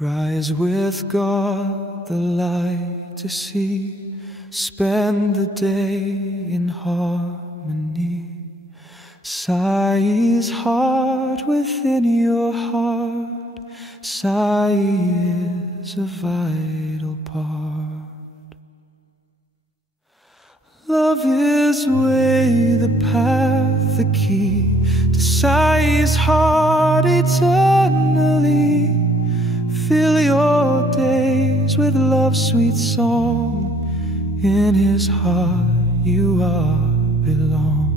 Rise with God, the light to see. Spend the day in harmony. Sigh's heart within your heart. Sigh is a vital part. Love is way, the path, the key to Sigh's heart eternally. Fill your days with love's sweet song. In his heart you are belong.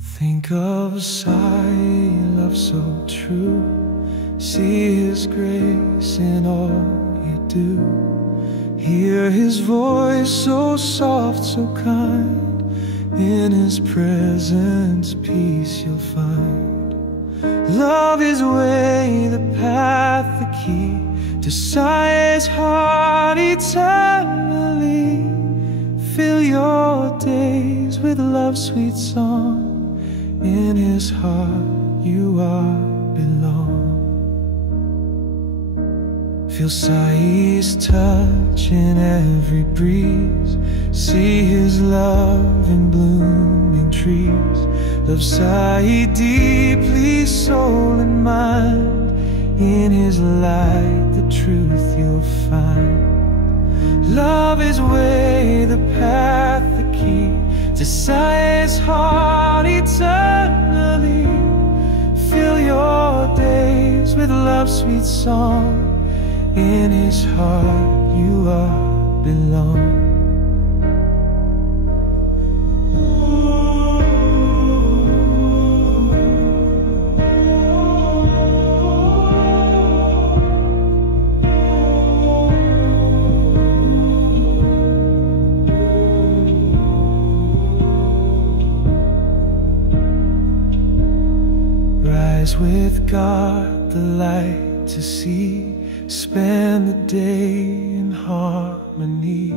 Think of Sigh, love so true. See his grace in all you do. Hear his voice so soft, so kind. In his presence peace you'll find. Love is way, the path, the key to Sigh's heart eternally. Fill your days with love's sweet song. In his heart you are belong. Feel Sigh's touch in every breeze. See his love in blooming trees. Love Sigh deeply, soul and mind. In his light the truth you'll find. Love is way, the path, the key to Sigh's heart eternally. Fill your days with love's sweet song. In his heart you are belong. Rise with God, the light to see. Spend the day in harmony.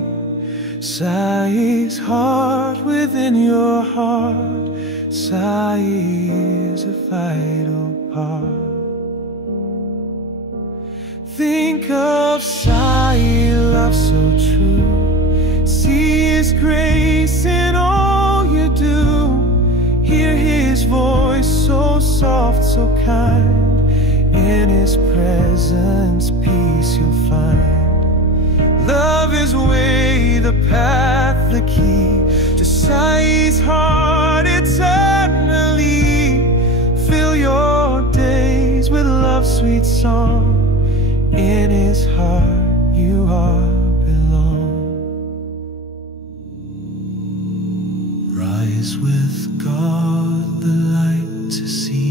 Sigh's heart within your heart. Sigh is a vital part. Think of Sigh, love so true. See his grace in all you do. Hear his voice so soft, so kind. In his presence peace you'll find. Love is way, the path, the key to Sigh's heart eternally. Fill your days with love's sweet song. In his heart you are belong. Rise with God, the light to see.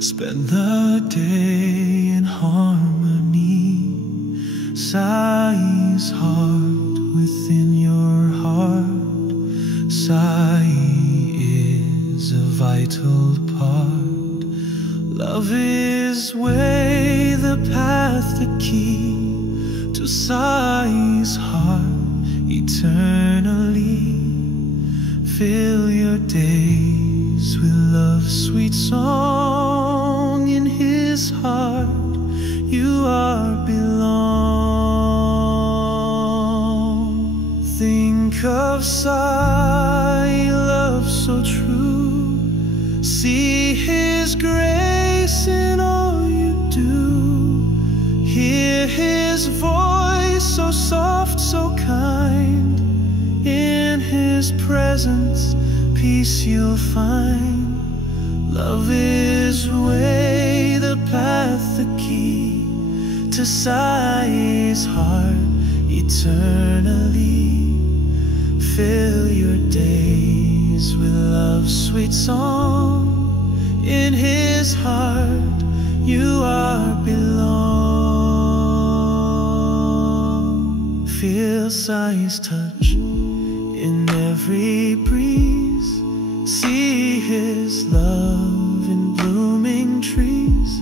Spend the day in harmony. Sigh's heart within your heart. Sigh is a vital part. Love is way, the path, the key to Sigh's heart eternally. Fill your days with love's sweet song. In his heart you are belong. Think of Sigh, love so true. See his grace in all you do. Hear his voice so soft, so kind. In his presence peace you'll find. Love is way, the path, the key to Sigh's heart eternally. Fill your days with love's sweet song. In his heart you are belong. Feel Sigh's touch in every breeze. See his love in blooming trees.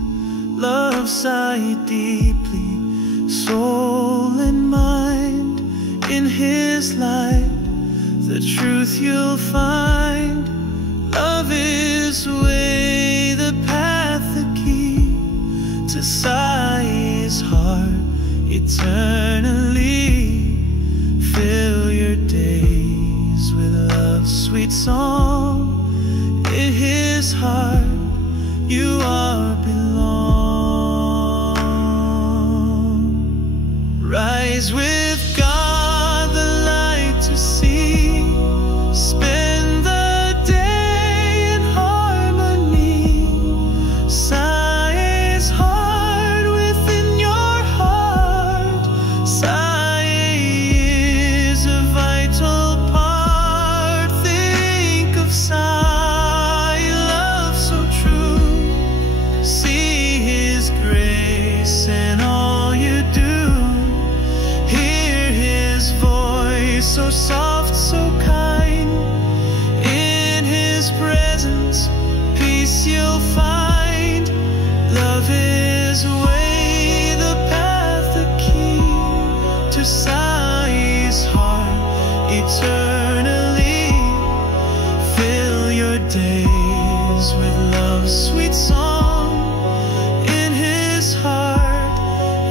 Love Sigh deeply, soul and mind. In his light the truth you'll find. Love is way, the path, the key you are belong. Rise with God, the light to see. Spend the day in harmony. Sigh's heart within your heart. Sigh is a vital part. Think of Sigh, love so true. See his grace in all you do. Hear his voice, so soft, so kind. In his presence, peace you'll find. Love his way, the path, the key to Sigh's heart eternally. Fill your days with love's sweet song. In his heart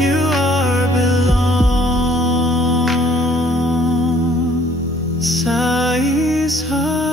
you are belong. Sigh's heart.